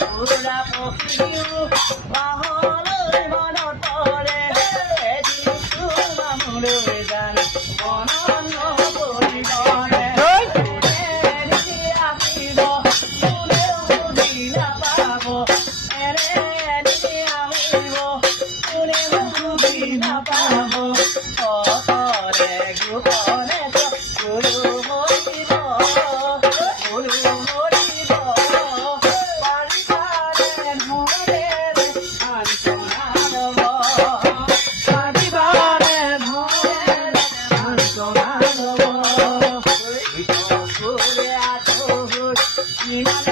পুৰা পখিও বাহলৈ মনতৰে দিছো মামলৈ গান মনত নপৰিবনে আহিব কোনেও বুজি নাপাব এনে আহিব কোনেও বুজি নাপাব অকলে গোপনে গুৰু মৰিব গুৰু মৰিব পাৰিবাৰে মোৰে সান্তনা ল'ব পাৰিবাৰে মোৰে সান্তনা ল'ব ইমান